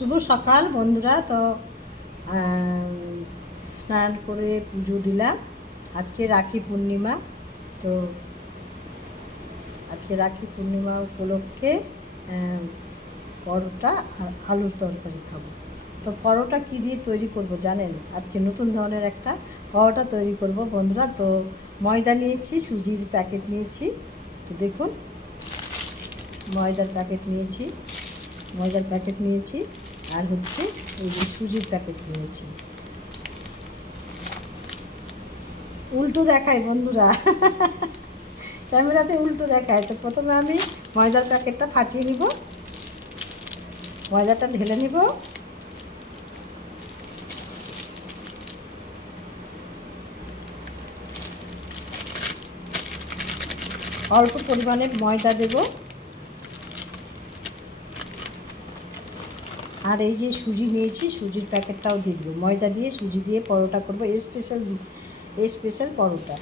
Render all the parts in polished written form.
শুভ সকাল বন্ধুরা। তো স্নান করে পুজো দিলাম। আজকে রাখি পূর্ণিমা। তো আজকে রাখি পূর্ণিমা উপলক্ষে পরোটা আর আলুর তরকারি খাবো। তো পরোটা কী দিয়ে তৈরি করব জানেন? আজকে নতুন ধরনের একটা পরোটা তৈরি করব বন্ধুরা। তো ময়দা নিয়েছি, সুজির প্যাকেট নিয়েছি। তো দেখুন, ময়দার প্যাকেট নিয়েছি আর হচ্ছে এই যে সুজির প্যাকেট নিয়েছি। উল্টো দেখায় বন্ধুরা, ক্যামেরাতে উল্টো দেখায়। তো প্রথমে আমি ময়দার প্যাকেটটা ফাটিয়ে নিব, ময়দাটা ঢেলে নিব। অল্প পরিমাণে ময়দা দেব। আর এই যে সুজি নিয়েছি, সুজির প্যাকেটটাও দিয়ে দেবো। ময়দা দিয়ে সুজি দিয়ে পরোটা করবো, স্পেশাল পরোটা।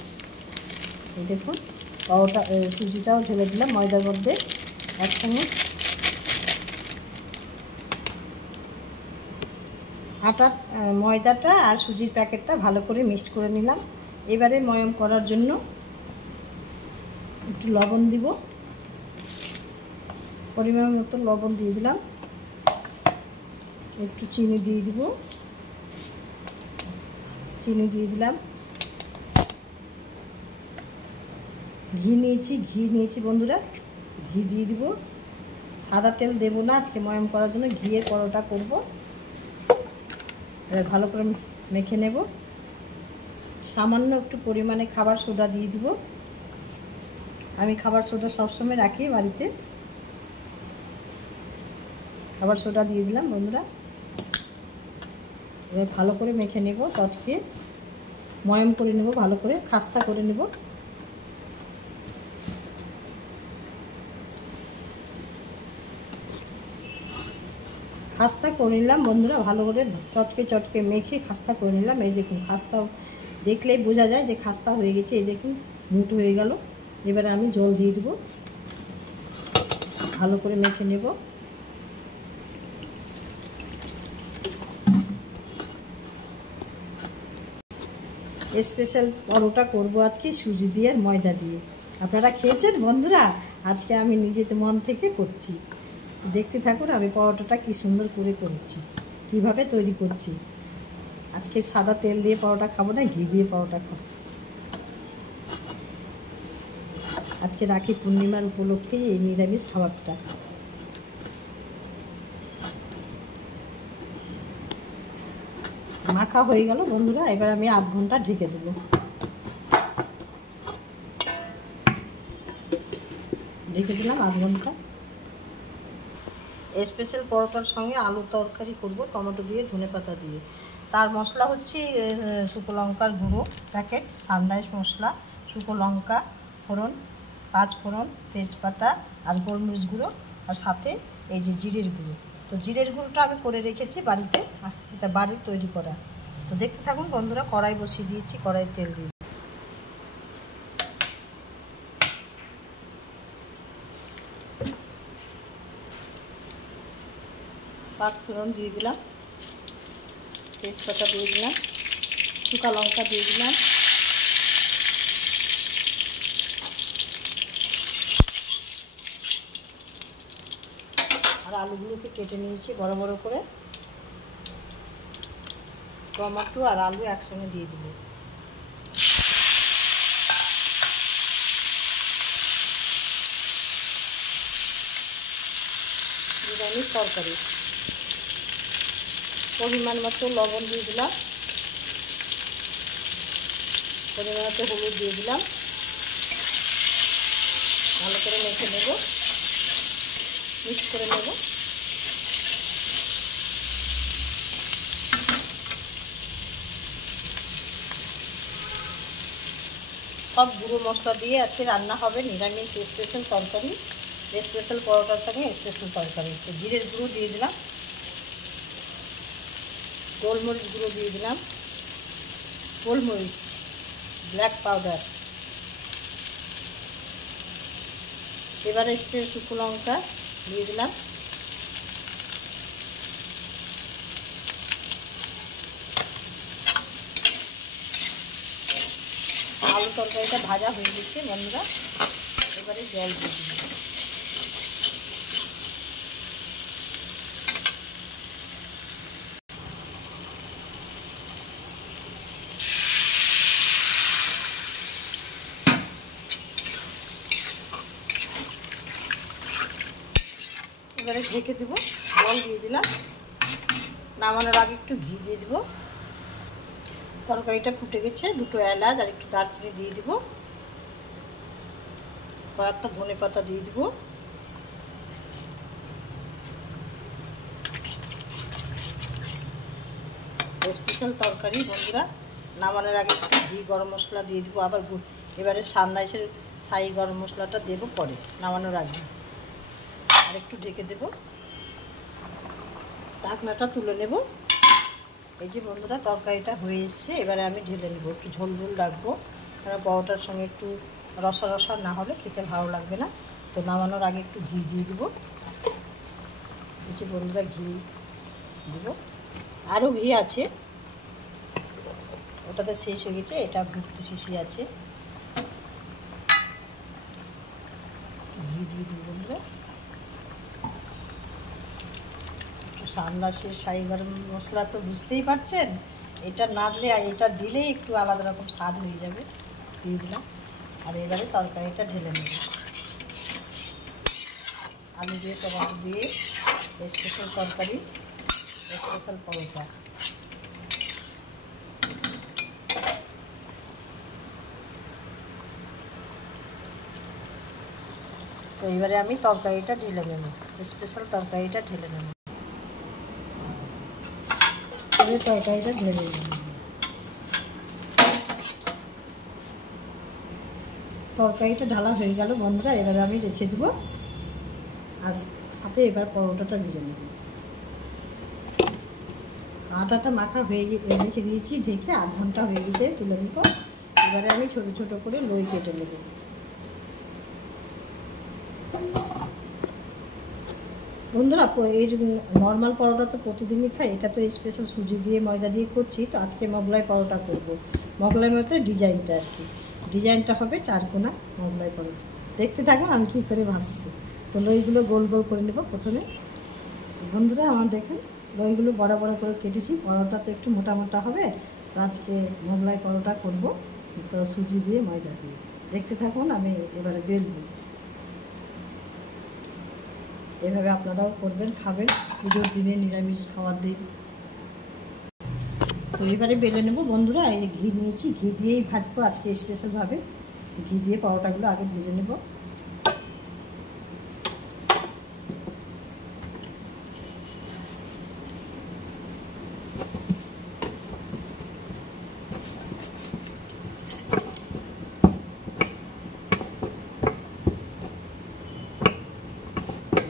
এই দেখুন, পরোটা সুজিটাও ঢেলে দিলাম ময়দার মধ্যে একসঙ্গে। ময়দাটা আর সুজির প্যাকেটটা ভালো করে মিক্সড করে নিলাম। এবারে ময়ম করার জন্য একটু লবণ দিব, পরিমাণ মতো লবণ দিয়ে দিলাম। একটু চিনি দিয়ে দিব, চিনি দিয়ে দিলাম। ঘি নিয়েছি বন্ধুরা, ঘি দিয়ে দিব। সাদা তেল দেব না আজকে ময়ম করার জন্য, ঘিয়ের পরোটা করব। এবার ভালো করে মেখে নেব। সামান্য একটু পরিমাণে খাবার সোডা দিয়ে দিব। আমি খাবার সোডা সবসময় রাখি বাড়িতে। খাবার সোডা দিয়ে দিলাম বন্ধুরা। এবার ভালো করে মেখে নেব, চটকে ময়ম করে নেব, ভালো করে খাস্তা করে নেব। খাস্তা করে নিলাম বন্ধুরা, ভালো করে চটকে মেখে খাস্তা করে নিলাম। এই দেখুন, খাস্তা দেখলেই বোঝা যায় যে খাস্তা হয়ে গেছে। এই দেখুন, মুঠ হয়ে গেল। এবারে আমি জল দিয়ে দেব, ভালো করে মেখে নেব। স্পেশাল পরোটা করব আজকে সুজি দিয়ে আর ময়দা দিয়ে। আপনারা খেয়েছেন বন্ধুরা? আজকে আমি নিজেতে মন থেকে করছি। দেখতে থাকুন আমি পরোটাটা কি সুন্দর করে করছি, কিভাবে তৈরি করছি। আজকে সাদা তেল দিয়ে পরোটা খাবো না, ঘি দিয়ে পরোটা খাবো। আজকে রাখি পূর্ণিমার উপলক্ষে এই নিরামিষ খাবারটা। মাখা হয়ে গেল বন্ধুরা। এবার আমি আধ ঘন্টা ঢেকে দেবো। ঢেকে দিলাম আধ ঘন্টা। স্পেশাল পরোটার সঙ্গে আলু তরকারি করব, টমেটো দিয়ে, ধনেপাতা দিয়ে। তার মশলা হচ্ছে শুকনো লঙ্কার গুঁড়ো প্যাকেট, সানরাইজ মশলা, শুকনো লঙ্কা ফোড়ন, 5 ফোড়ন, তেজপাতা আর গোলমরিচ গুঁড়ো, আর সাথে এই যে জিরের গুঁড়ো। তো জিরের গুঁড়োটা আমি করে রেখেছি বাড়িতে, এটা বাড়ির তৈরি করা। তো দেখতে থাকুন বন্ধুরা। কড়াই বসিয়ে দিয়েছি, কড়াইয়ে তেল দিয়ে 5 ফোড়ন দিয়ে দিলাম, তেজপাতা দিয়ে দিলাম, শুকনো লঙ্কা দিয়ে দিলাম, আর আলুগুলোকে কেটে নিয়েছি বড় বড় করে। টমেটো আর আলু একসঙ্গে দিয়ে দিব। নিরামিষ তরকারি। পরিমাণ মতো লবণ দিয়ে দিলাম, পরিমাণ মতো হলুদ দিয়ে দিলাম। ভালো করে মেখে নেব, মিক্স করে নেব। সব গুঁড়ো মশলা দিয়ে আজকে রান্না হবে নিরামিষ স্পেশাল তরকারি, স্পেশাল পরোটার সঙ্গে স্পেশাল তরকারি। তো জিরের গুঁড়ো দিয়ে দিলাম, গোলমরিচ গুঁড়ো দিয়ে দিলাম, গোলমরিচ ব্ল্যাক পাউডার। এবারে শুকনো লঙ্কা দিয়ে দিলাম, আলু তরকারিটা ভাজা হয়ে গেছে বন্ধুরা, এবারে জল দিয়ে দিই। এবারে ঢেকে দেবো, জল দিয়ে দিলাম। নামানোর আগে একটু ঘি দিয়ে দেবো। তরকারিটা ফুটে গেছে, দুটো এলাচ আর একটু দারচিনি দিয়ে দিব, কয়েকটা ধনেপাতা দিয়ে দিব। স্পেশাল তরকারি বন্ধুরা, নামানোর আগে একটু ঘি গরম মশলা দিয়ে দিব, আবার এবারে সানরাইসের ছাই গরম মশলাটা দেবো পরে নামানোর আগে। আর একটু ঢেকে দেব, ঢাকনাটা তুলে নেব। এই যে বন্ধুরা তরকারিটা হয়ে এসছে, এবারে আমি ঢেলে নেব। একটু ঝোল ঝোল রাখবো, কারণ পরোটার সঙ্গে একটু রসা রসা না হলে খেতে ভালো লাগবে না। তো নামানোর আগে একটু ঘি দিয়ে দেবো। এই যে বন্ধুরা ঘি দেব, আরও ঘি আছে, ওটাতে শেষ হয়ে গেছে, এটা ভর্তি শিশি আছে। ঘি দিয়ে দিই বন্ধুরা। একটু সানরাইসের ছাই গরম মশলা তো বুঝতেই পারছেন, এটা না দিলে এটা দিলেই একটু আলাদা রকম স্বাদ হয়ে যাবে। দিয়ে দিলাম। আর এবারে তরকারিটা ঢেলে নেব। আলু দিয়ে টমেটো দিয়ে স্পেশাল তরকারি, স্পেশাল পরোটা। তো এবারে আমি তরকারিটা ঢেলে নেব, স্পেশাল তরকারিটা ঢেলে নেব। তরকারিটা ঢেলে নেব। তরকারিটা ঢালা হয়ে গেল বন্ধুরা, এবারে আমি রেখে দেবো। আর সাথে এবার পরোটাটা ভেজে নেব। আটাটা মাখা হয়ে রেখে দিয়েছি ঢেকে, আধ ঘন্টা হয়ে গেছে, তুলে নেব। এবারে আমি ছোটো ছোটো করে লই কেটে নেব। বন্ধুরা এই নর্মাল পরোটা তো প্রতিদিনই খাই, এটা তো স্পেশাল সুজি দিয়ে ময়দা দিয়ে করছি। তো আজকে মোগলাই পরোটা করব। মোগলাই মধ্যে ডিজাইনটা আর কি, ডিজাইনটা হবে চারকোনা মোগলাই পরোটা। দেখতে থাকুন আমি কী করে ভাজছি। তো লইগুলো গোল গোল করে নেব প্রথমে। বন্ধুরা আমার দেখুন লইগুলো বড় বড় করে কেটেছি। পরোটা তো একটু মোটা মোটা হবে, তো আজকে মোগলাই পরোটা করব, তো সুজি দিয়ে ময়দা দিয়ে। দেখতে থাকুন, আমি এবারে বেলবো। এভাবে আপনারাও করবেন, খাবেন পুজোর দিনে, নিরামিষ খাওয়ার দিন। তো এবারে বেলে নেব বন্ধুরা। এই ঘি নিয়েছি, ঘি দিয়েই ভাজবো আজকে স্পেশালভাবে। তো ঘি দিয়ে পরোটাগুলো আগে ভেজে নেব।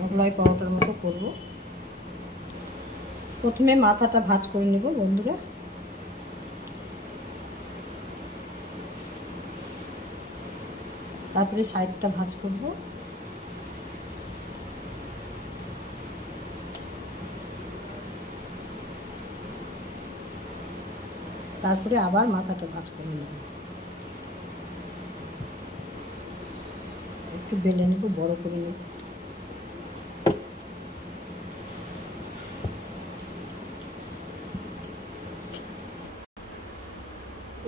মোগলাই পরোটার মতো করব। প্রথমে মাথাটা ভাজ করে নেব বন্ধুরা। তারপরে সাইডটা ভাজ করব। তারপরে আবার মাথাটা ভাজ করে নেব। একটু বেলে নেব, বড় করে নেব।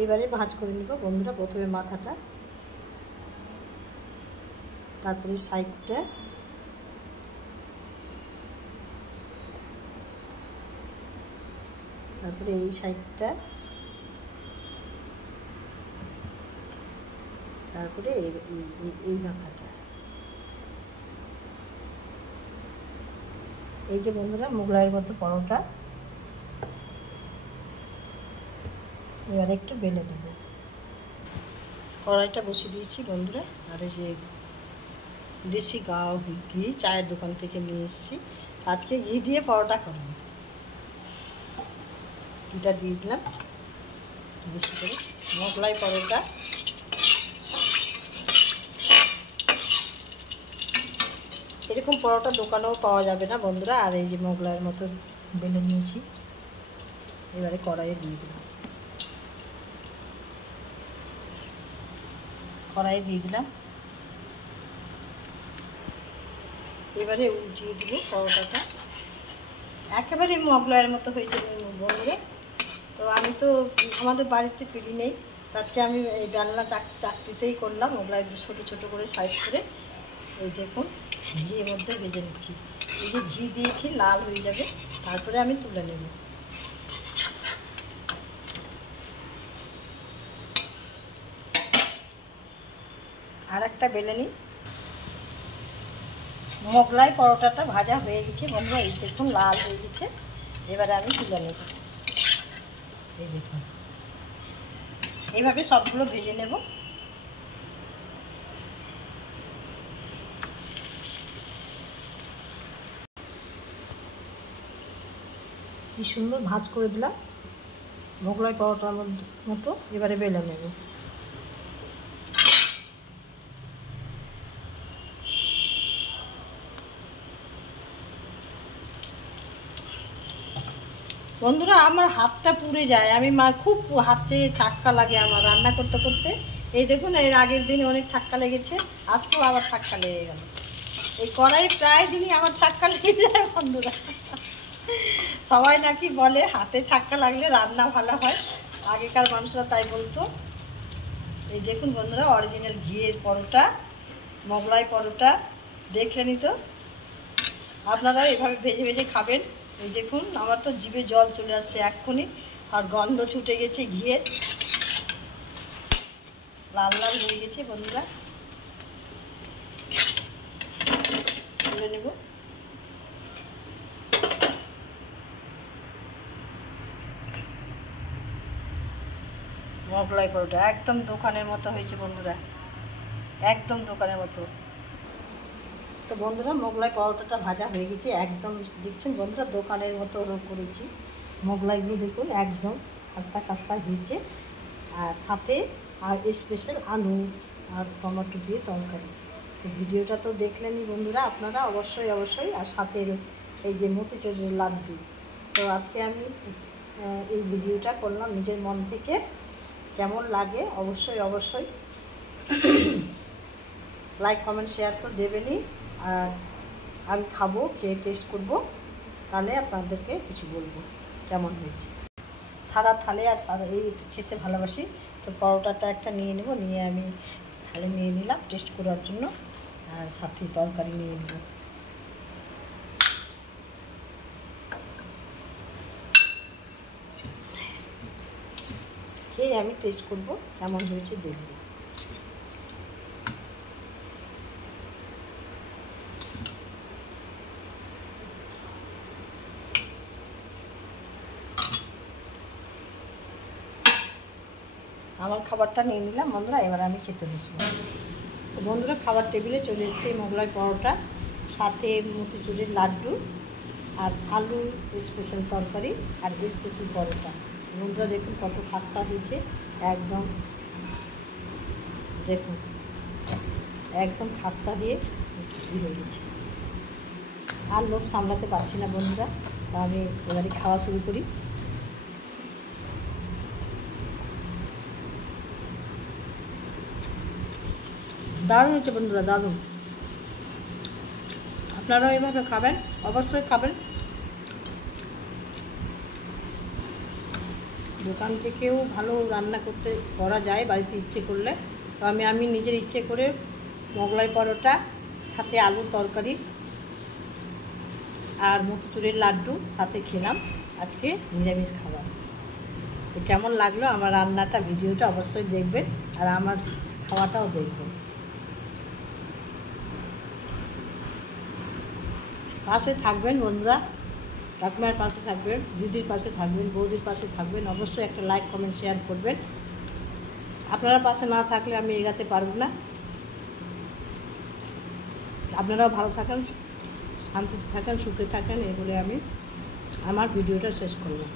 এবারে ভাজ করে নেব বন্ধুরা। প্রথমে মাথাটা, তারপরে সাইডটা, তারপরে এই সাইডটা, তারপরে এই মাথাটা। এই যে বন্ধুরা মোগলাইয়ের মতো পরোটা। এবার একটু বেলে দেব। কড়াইটা বসিয়ে দিয়েছি বন্ধুরা। আর এই যে দেশি গাও ঘি চায়ের দোকান থেকে নিয়ে এসেছি, আজকে ঘি দিয়ে পরোটা করব। ঘিটা দিয়ে দিলাম বেশি করে। মোগলাই পরোটা এরকম পরোটা দোকানেও পাওয়া যাবে না বন্ধুরা। আর এই যে মোগলাইয়ের মতো বেলে নিয়েছি, এবারে কড়াইয়ে দিয়ে দিলাম। কড়াইয়ে দিয়ে দিলাম। এবারে উল্টিয়ে দিব পরোটাটা। একেবারে মোগলাইয়ের মতো হয়েছে বন্ধুরা। তো আমি তো আমাদের বাড়িতে পিড়ি নেই, আজকে আমি এই বেলনা চাকরিতেই করলাম। মোগলাই ছোটো ছোটো করে সাইজ করে এই দেখুন ঘিয়ের মধ্যে ভেজে নিচ্ছি। এই যে ঘি দিয়েছি লাল হয়ে যাবে, তারপরে আমি তুলে নেব। আর একটা বেলে নিই। মোগলাই পরোটাটা ভাজা হয়ে গেছে বন্ধুরা, এই দেখুন লাল হয়ে গেছে। এবারে আমি তুলে নেব। এই দেখুন এইভাবে সবগুলো ভেজে নেব। কি সুন্দর ভাজ করে দিলাম মোগলাই পরোটার মতো। এবারে বেলে নেব। বন্ধুরা আমার হাতটা পুড়ে যায়, আমি খুব হাতে ছাক্কা লাগে আমার রান্না করতে করতে। এই দেখুন এর আগের দিন অনেক ছাক্কা লেগেছে, আজকেও আবার ছাক্কা লেগে গেল। এই কড়াই প্রায় দিনই আমার ছাক্কা লেগে যায় বন্ধুরা। সবাই নাকি বলে হাতে ছাক্কা লাগলে রান্না ভালো হয়, আগেকার মানুষরা তাই বলতো। এই দেখুন বন্ধুরা অরিজিনাল ঘিয়ের পরোটা, মোগলাই পরোটা দেখলেনই তো। আপনারা এভাবে ভেজে ভেজে খাবেন। এই দেখুন আমার তো জিভে জল চলে আসছে এক্ষুনি, আর গন্ধ ছুটে গেছে ঘিয়ের, লাল লাল হয়ে গেছে বন্ধুরা। তুলে নেব। মোগলাই পরোটা একদম দোকানের মতো হয়েছে বন্ধুরা, একদম দোকানের মতো। তো বন্ধুরা মোগলাই পরোটাটা ভাজা হয়ে গেছে, একদম দেখছেন বন্ধুরা দোকানের মতো করেছি। মোগলাইগুলো দেখুন একদম খাস্তা খাস্তা হয়েছে, আর সাথে আর স্পেশাল আলু আর টমেটো দিয়ে তরকারি। তো ভিডিওটা তো দেখলেনই বন্ধুরা আপনারা, অবশ্যই অবশ্যই। আর সাথে এই যে মতিচুরের লাড্ডু। তো আজকে আমি এই ভিডিওটা করলাম নিজের মন থেকে। কেমন লাগে অবশ্যই অবশ্যই লাইক কমেন্ট শেয়ার তো দেবেনই। আর আমি খাবো, খেয়ে টেস্ট করব, তাহলে আপনাদেরকে কিছু বলবো কেমন হয়েছে। সাদা থালে আর সাদা এই খেতে ভালোবাসি। তো পরোটাটা একটা নিয়ে নেব, নিয়ে আমি থালে নিয়ে নিলাম টেস্ট করার জন্য, আর সাথে তরকারি নিয়ে নেব। খেয়ে আমি টেস্ট করব কেমন হয়েছে দেখব। আমার খাবারটা নিয়ে নিলাম বন্ধুরা, এবার আমি খেতে বসবো। তো বন্ধুরা খাবার টেবিলে চলে এসেছে মোগলাই পরোটা, সাথে মতিচুরের লাড্ডু আর আলু স্পেশাল তরকারি আর স্পেশাল পরোটা। বন্ধুরা দেখুন কত খাস্তা হয়েছে, একদম দেখুন একদম খাস্তা দিয়ে হয়ে গেছে। আর লোভ সামলাতে পারছি না বন্ধুরা, তো আমি এবারে খাওয়া শুরু করি। দারুণ হচ্ছে বন্ধুরা, দারুণ। আপনারাও এইভাবে খাবেন, অবশ্যই খাবেন। দোকান থেকেও ভালো রান্না করা যায় বাড়িতে ইচ্ছে করলে। তো আমি নিজের ইচ্ছে করে মোগলাই পরোটা সাথে আলুর তরকারি আর মতিচুরের লাড্ডু সাথে খেলাম আজকে নিরামিষ খাবার। তো কেমন লাগলো আমার রান্নাটা, ভিডিওটা অবশ্যই দেখবেন, আর আমার খাওয়াটাও দেখবেন। পাশে থাকবেন বন্ধুরা, কাকিমার পাশে থাকবেন, দিদির পাশে থাকবেন, বৌদির পাশে থাকবেন। অবশ্যই একটা লাইক কমেন্ট শেয়ার করবেন। আপনারা পাশে না থাকলে আমি এগাতে পারবো না। আপনারাও ভালো থাকেন, শান্তিতে থাকেন, সুখে থাকেন, এগুলো আমি আমার ভিডিওটা শেষ করলাম।